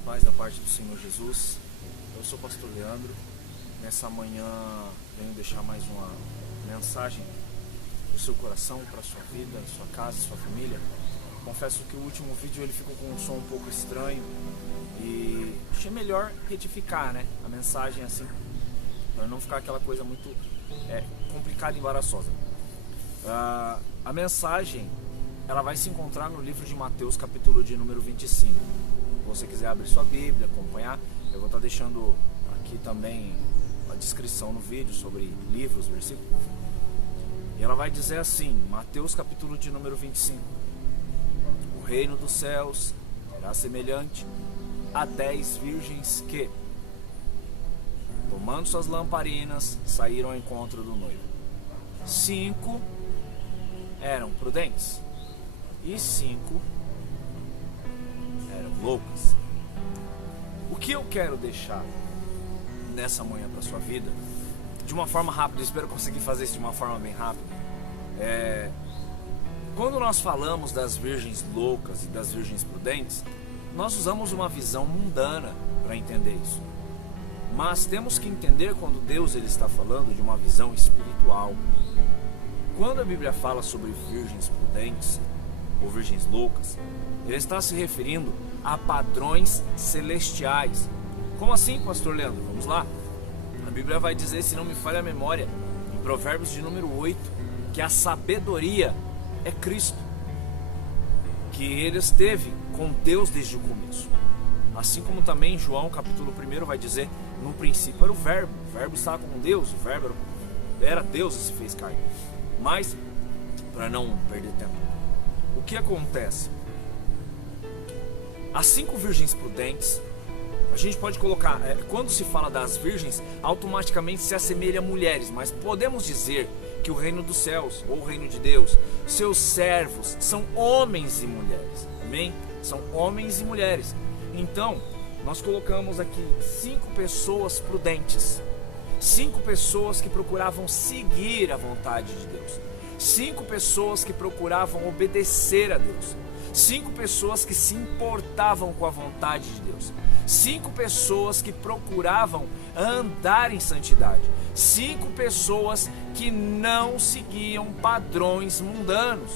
e paz da parte do Senhor Jesus. Eu sou o pastor Leandro. Nessa manhã venho deixar mais uma mensagem do seu coração, para sua vida, sua casa, sua família. Confesso que o último vídeo ele ficou com um som um pouco estranho e achei melhor retificar, a mensagem assim, para não ficar aquela coisa muito complicada e embaraçosa. A mensagem ela vai se encontrar no livro de Mateus, capítulo de número 25. Se você quiser abrir sua Bíblia, acompanhar, eu vou estar deixando aqui também a descrição no vídeo sobre livros, versículos. E ela vai dizer assim, Mateus capítulo de número 25: o reino dos céus será semelhante a 10 virgens que, tomando suas lamparinas, saíram ao encontro do noivo. 5 eram prudentes e 5 eram loucas. O que eu quero deixar nessa manhã para sua vida, de uma forma rápida, espero conseguir fazer isso de uma forma bem rápida, quando nós falamos das virgens loucas e das virgens prudentes, nós usamos uma visão mundana para entender isso. Mas temos que entender quando Deus ele está falando de uma visão espiritual. Quando a Bíblia fala sobre virgens prudentes ou virgens loucas, ele está se referindo a padrões celestiais. Como assim, pastor Leandro? Vamos lá. A Bíblia vai dizer, se não me falha a memória, em Provérbios de número 8, que a sabedoria é Cristo, que ele esteve com Deus desde o começo. Assim como também em João capítulo 1 vai dizer, no princípio era o verbo estava com Deus, o verbo era Deus e se fez carne. Mas, para não perder tempo, o que acontece? As 5 virgens prudentes, a gente pode colocar, quando se fala das virgens, automaticamente se assemelha a mulheres, mas podemos dizer que o reino dos céus, ou o reino de Deus, seus servos são homens e mulheres, amém? São homens e mulheres. Então, nós colocamos aqui 5 pessoas prudentes, 5 pessoas que procuravam seguir a vontade de Deus, 5 pessoas que procuravam obedecer a Deus, 5 pessoas que se importavam com a vontade de Deus, 5 pessoas que procuravam andar em santidade, 5 pessoas que não seguiam padrões mundanos,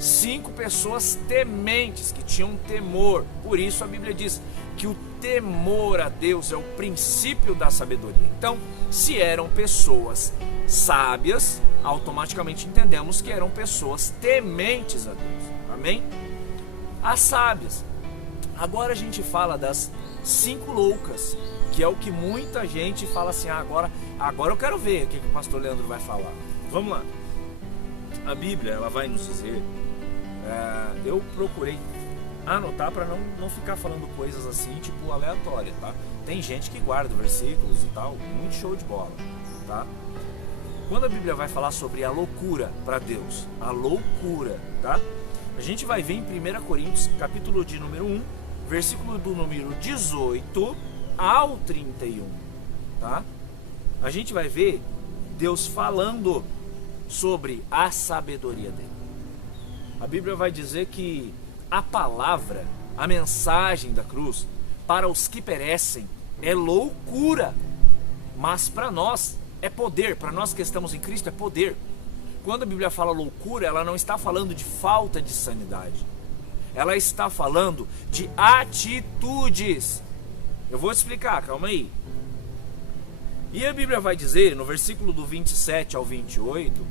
5 pessoas tementes, que tinham temor. Por isso a Bíblia diz que o temor a Deus é o princípio da sabedoria. Então, se eram pessoas sábias, automaticamente entendemos que eram pessoas tementes a Deus. Amém? As sábias. Agora a gente fala das 5 loucas, que é o que muita gente fala assim, agora eu quero ver o que o pastor Leandro vai falar. Vamos lá. A Bíblia ela vai nos dizer, eu procurei anotar para não ficar falando coisas assim, tipo aleatória, tá? Tem gente que guarda versículos e tal, muito show de bola, tá? Quando a Bíblia vai falar sobre a loucura para Deus, a loucura, tá? A gente vai ver em 1 Coríntios, capítulo de número 1, versículo do número 18 ao 31, tá? A gente vai ver Deus falando sobre a sabedoria dele. A Bíblia vai dizer que a palavra, a mensagem da cruz, para os que perecem, é loucura, mas para nós é poder, para nós que estamos em Cristo é poder. Quando a Bíblia fala loucura, ela não está falando de falta de sanidade, ela está falando de atitudes. Eu vou explicar, calma aí. E a Bíblia vai dizer, no versículo do 27 ao 28,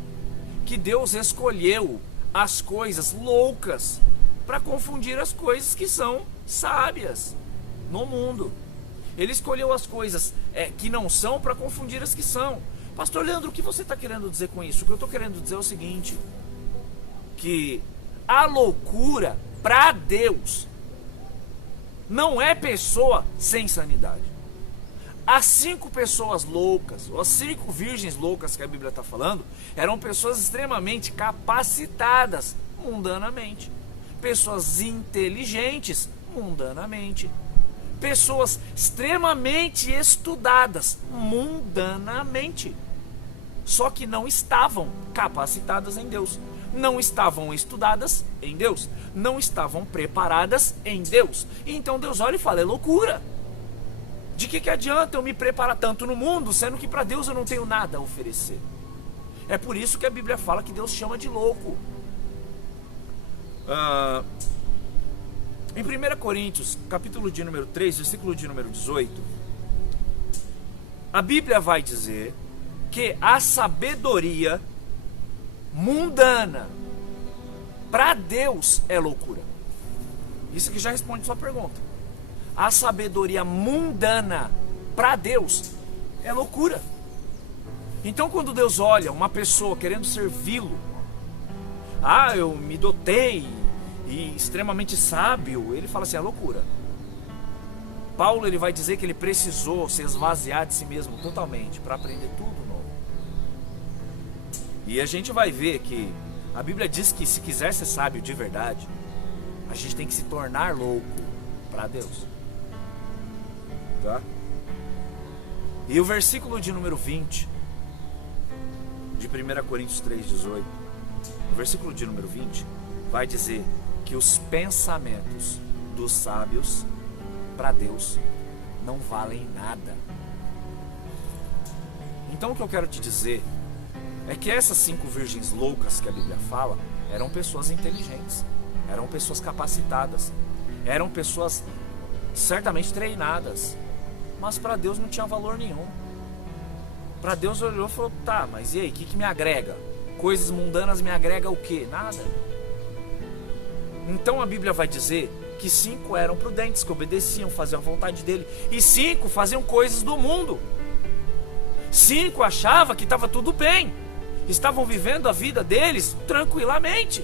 que Deus escolheu as coisas loucas para confundir as coisas que são sábias no mundo. Ele escolheu as coisas que não são para confundir as que são. Pastor Leandro, o que você está querendo dizer com isso? O que eu estou querendo dizer é o seguinte, que a loucura para Deus não é pessoa sem sanidade. As 5 pessoas loucas, ou as 5 virgens loucas que a Bíblia está falando, eram pessoas extremamente capacitadas mundanamente, pessoas inteligentes mundanamente, pessoas extremamente estudadas mundanamente, só que não estavam capacitadas em Deus. não estavam estudadas em Deus, não estavam preparadas em Deus. E então Deus olha e fala: é loucura. De que adianta eu me preparar tanto no mundo, sendo que para Deus eu não tenho nada a oferecer? É por isso que a Bíblia fala que Deus chama de louco. Em 1 Coríntios, capítulo de número 3, versículo de número 18, a Bíblia vai dizer que a sabedoria mundana para Deus é loucura. Isso aqui já responde sua pergunta. A sabedoria mundana para Deus é loucura. Então quando Deus olha uma pessoa querendo servi-lo, eu me dotei e extremamente sábio, ele fala assim: é loucura. Paulo, ele vai dizer que ele precisou se esvaziar de si mesmo totalmente para aprender tudo novo. E a gente vai ver que a Bíblia diz que se quiser ser sábio de verdade, a gente tem que se tornar louco para Deus. Tá? E o versículo de número 20 de 1 Coríntios 3,18, o versículo de número 20 vai dizer que os pensamentos dos sábios para Deus não valem nada. Então o que eu quero te dizer é que essas 5 virgens loucas que a Bíblia fala eram pessoas inteligentes, eram pessoas capacitadas, eram pessoas certamente treinadas, mas para Deus não tinha valor nenhum. Para Deus olhou e falou: tá, mas e aí, o que me agrega? Coisas mundanas me agrega o quê? Nada. Então a Bíblia vai dizer que 5 eram prudentes, que obedeciam, faziam a vontade dele, e 5 faziam coisas do mundo. 5 achavam que estava tudo bem, estavam vivendo a vida deles tranquilamente.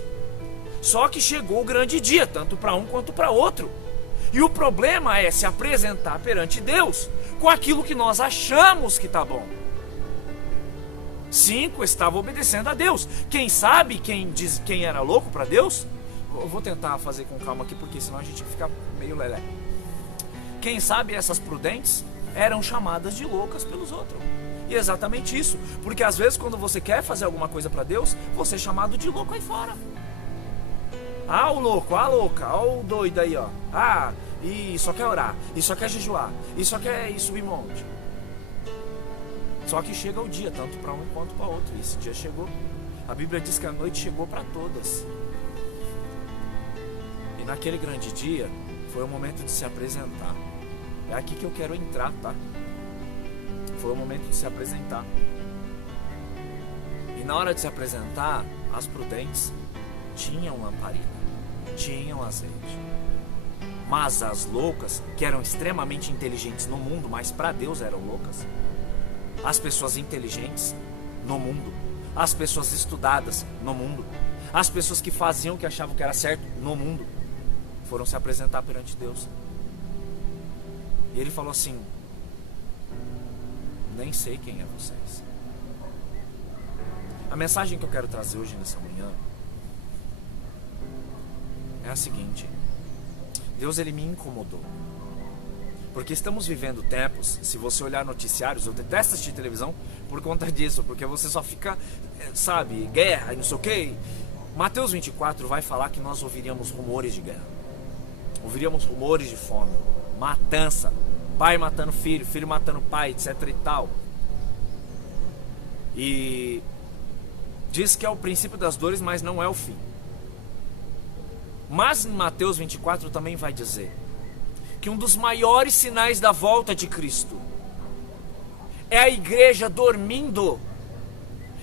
Só que chegou o grande dia, tanto para um quanto para outro. E o problema é se apresentar perante Deus com aquilo que nós achamos que está bom. 5 estavam obedecendo a Deus. Quem sabe quem era louco para Deus? Eu vou tentar fazer com calma aqui, porque senão a gente fica meio lelé. Quem sabe essas prudentes eram chamadas de loucas pelos outros. E é exatamente isso. Porque às vezes quando você quer fazer alguma coisa para Deus, você é chamado de louco aí fora. O louco, a louca, o doido aí, ó. E só quer orar, e só quer jejuar, e só quer ir subir monte. Só que chega o dia, tanto para um quanto para outro. E esse dia chegou. A Bíblia diz que a noite chegou para todas. E naquele grande dia, foi o momento de se apresentar. É aqui que eu quero entrar, tá? Foi o momento de se apresentar. E na hora de se apresentar, as prudentes tinham lamparina, tinham azeite. Mas as loucas, que eram extremamente inteligentes no mundo, mas para Deus eram loucas. As pessoas inteligentes no mundo, as pessoas estudadas no mundo, as pessoas que faziam o que achavam que era certo no mundo, foram se apresentar perante Deus. E ele falou assim: nem sei quem é vocês. A mensagem que eu quero trazer hoje nessa manhã é a seguinte: Deus, ele me incomodou. Porque estamos vivendo tempos, se você olhar noticiários, eu detesto assistir televisão por conta disso, porque você só fica, sabe, guerra e não sei o que. Mateus 24 vai falar que nós ouviríamos rumores de guerra, ouviríamos rumores de fome, matança, pai matando filho, filho matando pai, etc e tal. E diz que é o princípio das dores, mas não é o fim. Mas em Mateus 24 também vai dizer que um dos maiores sinais da volta de Cristo é a igreja dormindo,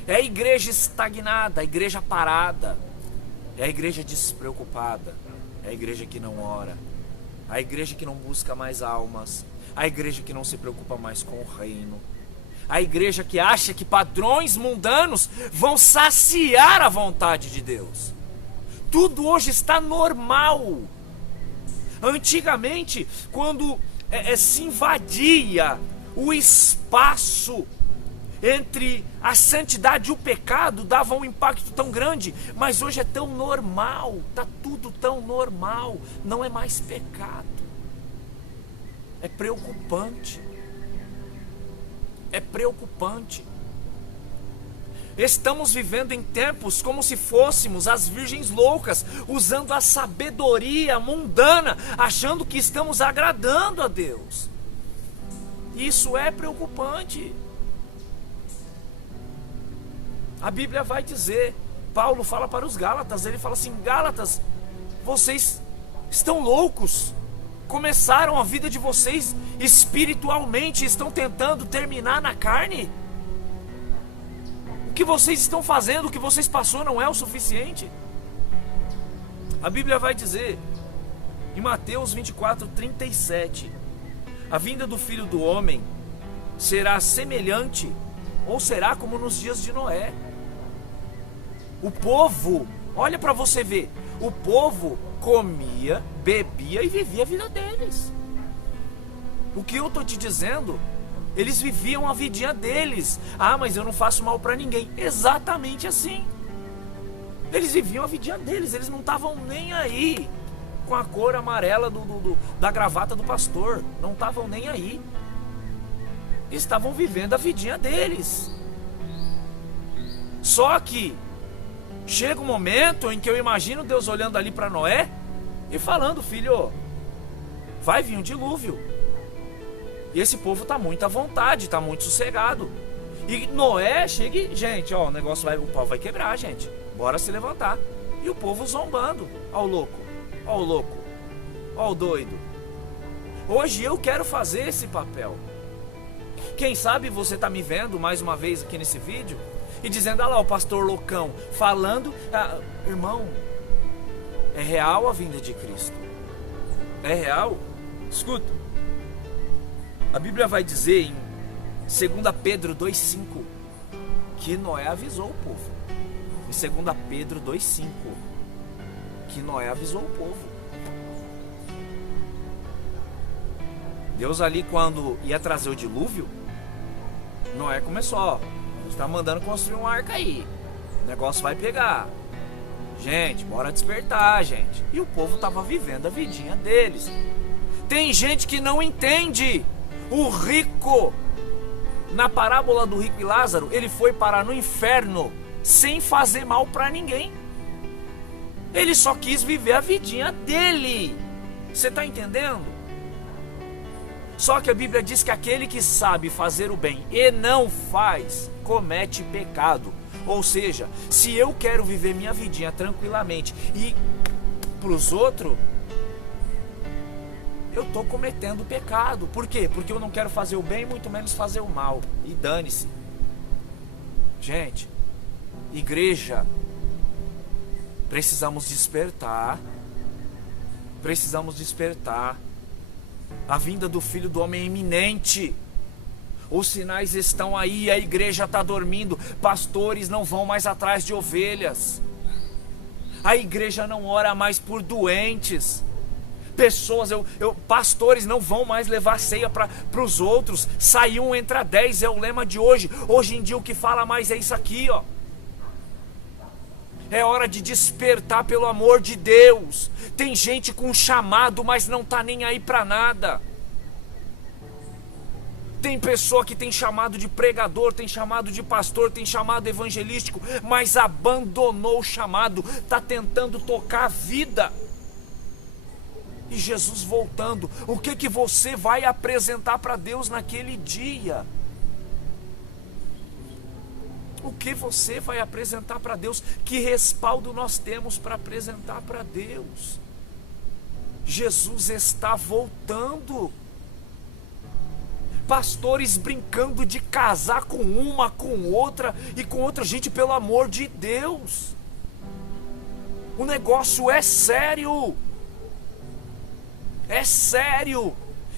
é a igreja estagnada, a igreja parada, é a igreja despreocupada, é a igreja que não ora, a igreja que não busca mais almas, a igreja que não se preocupa mais com o reino, a igreja que acha que padrões mundanos vão saciar a vontade de Deus. Tudo hoje está normal. Antigamente, quando se invadia o espaço entre a santidade e o pecado, dava um impacto tão grande. Mas hoje é tão normal, está tudo tão normal, não é mais pecado. É preocupante. É preocupante. Estamos vivendo em tempos como se fôssemos as virgens loucas, usando a sabedoria mundana, achando que estamos agradando a Deus. Isso é preocupante. A Bíblia vai dizer, Paulo fala para os Gálatas, ele fala assim: Gálatas, vocês estão loucos, começaram a vida de vocês espiritualmente, estão tentando terminar na carne. O que vocês estão fazendo, o que vocês passou não é o suficiente. A Bíblia vai dizer em Mateus 24:37, a vinda do Filho do Homem será semelhante, ou será como nos dias de Noé. O povo, olha para você ver, o povo comia, bebia e vivia a vida deles. O que eu estou te dizendo, eles viviam a vidinha deles. Ah, mas eu não faço mal para ninguém. Exatamente assim. Eles viviam a vidinha deles, eles não estavam nem aí com a cor amarela da gravata do pastor. Não estavam nem aí. Estavam vivendo a vidinha deles. Só que chega um momento em que eu imagino Deus olhando ali para Noé e falando: filho, vai vir um dilúvio. E esse povo está muito à vontade, está muito sossegado. E Noé chega e, gente, ó, o pau vai quebrar, gente. Bora se levantar. E o povo zombando. Ó o louco, ó o louco, ó o doido. Hoje eu quero fazer esse papel. Quem sabe você está me vendo mais uma vez aqui nesse vídeo e dizendo: ah lá, o pastor loucão falando. Ah, irmão, é real a vinda de Cristo. É real. Escuta, a Bíblia vai dizer em 2 Pedro 2,5 que Noé avisou o povo. Em 2 Pedro 2,5 que Noé avisou o povo. Deus ali, quando ia trazer o dilúvio, Noé começou: ó, está mandando construir uma arca aí, o negócio vai pegar. Gente, bora despertar, gente. E o povo estava vivendo a vidinha deles. Tem gente que não entende. O rico, na parábola do rico e Lázaro, ele foi parar no inferno sem fazer mal para ninguém. Ele só quis viver a vidinha dele. Você está entendendo? Só que a Bíblia diz que aquele que sabe fazer o bem e não faz, comete pecado. Ou seja, se eu quero viver minha vidinha tranquilamente e para os outros, eu estou cometendo pecado. Por quê? Porque eu não quero fazer o bem, muito menos fazer o mal. E dane-se. Gente, igreja, precisamos despertar. Precisamos despertar. A vinda do Filho do Homem é iminente. Os sinais estão aí, a igreja está dormindo. Pastores não vão mais atrás de ovelhas. A igreja não ora mais por doentes. Pessoas, pastores não vão mais levar ceia para os outros. Sai um, entra 10, é o lema de hoje. Hoje em dia o que fala mais é isso aqui, ó. É hora de despertar, pelo amor de Deus. Tem gente com chamado, mas não está nem aí para nada. Tem pessoa que tem chamado de pregador, tem chamado de pastor, tem chamado evangelístico, mas abandonou o chamado, está tentando tocar a vida. E Jesus voltando, o que você vai apresentar para Deus naquele dia? O que você vai apresentar para Deus? Que respaldo nós temos para apresentar para Deus? Jesus está voltando. Pastores brincando de casar com uma, com outra e com outra. Gente, pelo amor de Deus, o negócio é sério. É sério.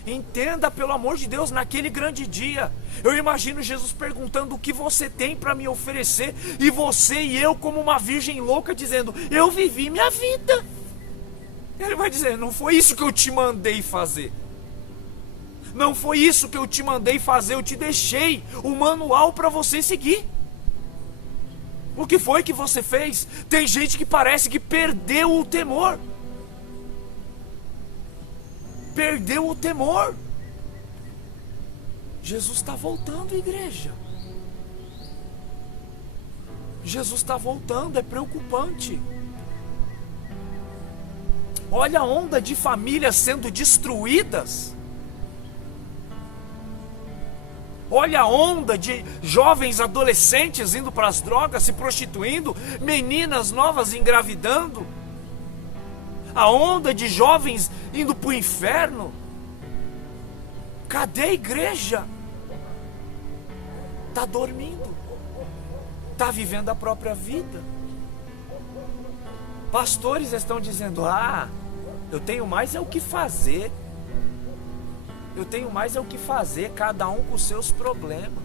Entenda, pelo amor de Deus, naquele grande dia, eu imagino Jesus perguntando: o que você tem para me oferecer? E você e eu, como uma virgem louca, dizendo: eu vivi minha vida. Ele vai dizer: não foi isso que eu te mandei fazer. Não foi isso que eu te mandei fazer. Eu te deixei o manual para você seguir. O que foi que você fez? Tem gente que parece que perdeu o temor. Perdeu o temor. Jesus está voltando, igreja. Jesus está voltando, é preocupante. Olha a onda de famílias sendo destruídas. Olha a onda de jovens adolescentes indo para as drogas, se prostituindo, meninas novas engravidando. A onda de jovens indo para o inferno. Cadê a igreja? Está dormindo. Está vivendo a própria vida. Pastores estão dizendo: eu tenho mais é o que fazer. Eu tenho mais é o que fazer, cada um com os seus problemas.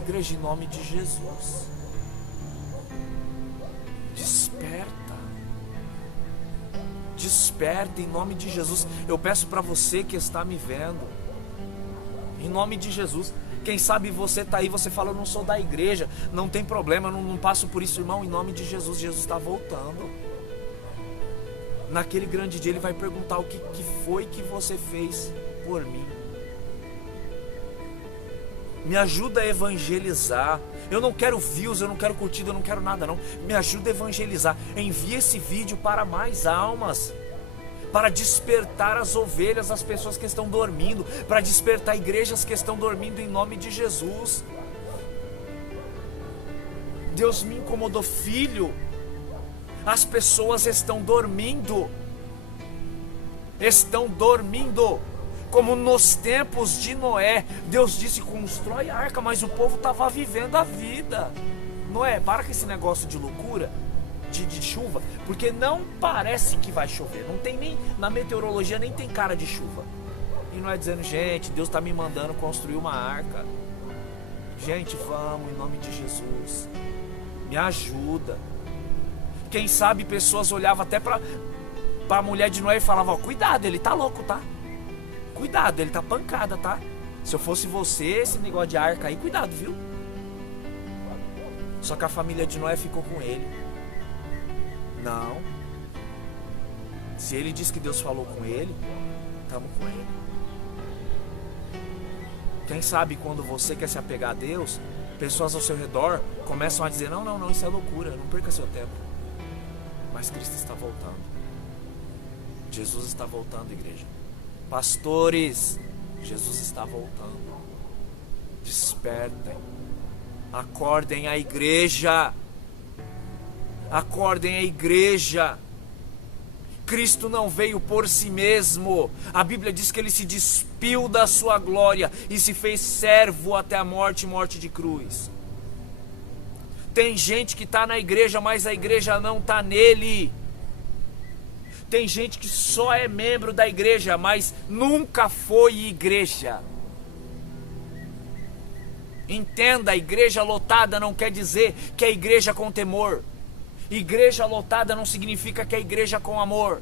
Igreja, em nome de Jesus, desperta. Desperta em nome de Jesus. Eu peço para você que está me vendo, em nome de Jesus. Quem sabe você está aí, você fala: eu não sou da igreja, não tem problema, eu não passo por isso, irmão. Em nome de Jesus, Jesus está voltando. Naquele grande dia Ele vai perguntar: o que foi que você fez por mim? Me ajuda a evangelizar. Eu não quero views, eu não quero curtida, eu não quero nada não. Me ajuda a evangelizar. Envia esse vídeo para mais almas, para despertar as ovelhas, as pessoas que estão dormindo, para despertar igrejas que estão dormindo, em nome de Jesus. Deus me incomodou, filho. As pessoas estão dormindo. Estão dormindo. Como nos tempos de Noé. Deus disse: constrói a arca, mas o povo estava vivendo a vida. Noé, para com esse negócio de loucura, de chuva, porque não parece que vai chover. Não tem nem, na meteorologia nem tem cara de chuva. E Noé dizendo: gente, Deus está me mandando construir uma arca. Gente, vamos, em nome de Jesus. Me ajuda. Quem sabe pessoas olhavam até para a mulher de Noé e falavam: cuidado, ele tá louco, tá? Cuidado, ele tá pancada, tá? Se eu fosse você, esse negócio de arca aí, cuidado, viu? Só que a família de Noé ficou com ele. Não. Se ele diz que Deus falou com ele, estamos com ele. Quem sabe quando você quer se apegar a Deus, pessoas ao seu redor começam a dizer: não, isso é loucura, não perca seu tempo. Mas Cristo está voltando. Jesus está voltando, igreja. Pastores, Jesus está voltando. Despertem. Acordem a igreja. Acordem a igreja. Cristo não veio por si mesmo. A Bíblia diz que Ele se despiu da sua glória e se fez servo até a morte, morte de cruz. Tem gente que está na igreja, mas a igreja não está nele. Tem gente que só é membro da igreja, mas nunca foi igreja. Entenda, a igreja lotada não quer dizer que é igreja com temor. Igreja lotada não significa que é igreja com amor.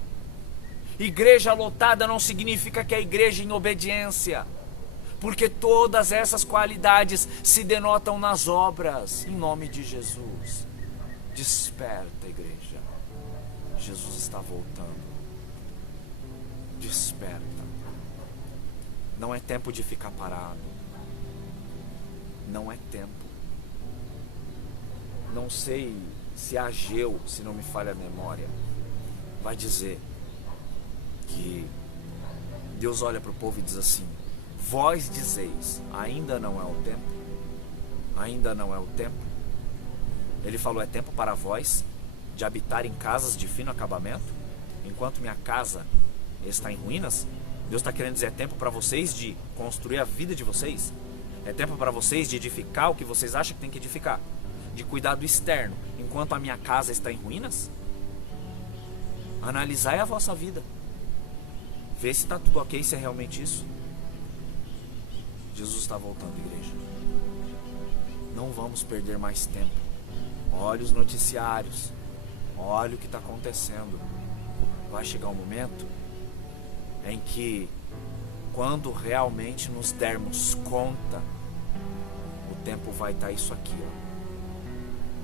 Igreja lotada não significa que é igreja em obediência. Porque todas essas qualidades se denotam nas obras. Em nome de Jesus. Desperta, igreja. Jesus está voltando. Desperta. Não é tempo de ficar parado. Não é tempo. Não sei se Ageu, se não me falha a memória, vai dizer que Deus olha para o povo e diz assim: vós dizeis, ainda não é o tempo? Ainda não é o tempo? Ele falou: é tempo para vós de habitar em casas de fino acabamento, enquanto minha casa está em ruínas? Deus está querendo dizer: é tempo para vocês de construir a vida de vocês? É tempo para vocês de edificar o que vocês acham que tem que edificar, de cuidar do externo, enquanto a minha casa está em ruínas? Analisai a vossa vida, vê se está tudo ok, se é realmente isso. Jesus está voltando, igreja. Não vamos perder mais tempo. Olhe os noticiários, olhe o que está acontecendo. Vai chegar um momento em que, quando realmente nos dermos conta, o tempo vai estar isso aqui, ó.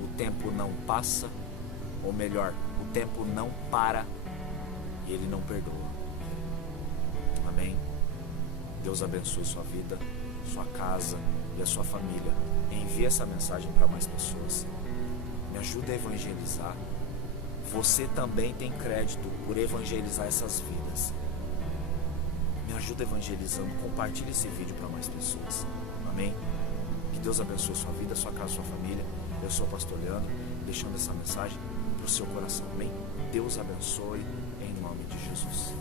O tempo não passa, ou melhor, o tempo não para e Ele não perdoa. Amém? Deus abençoe sua vida, sua casa e a sua família. Envie essa mensagem para mais pessoas. Me ajuda a evangelizar. Você também tem crédito por evangelizar essas vidas. Me ajuda evangelizando. Compartilhe esse vídeo para mais pessoas. Amém? Que Deus abençoe a sua vida, a sua casa, a sua família. Eu sou o pastor Leandro, deixando essa mensagem para o seu coração. Amém? Deus abençoe em nome de Jesus.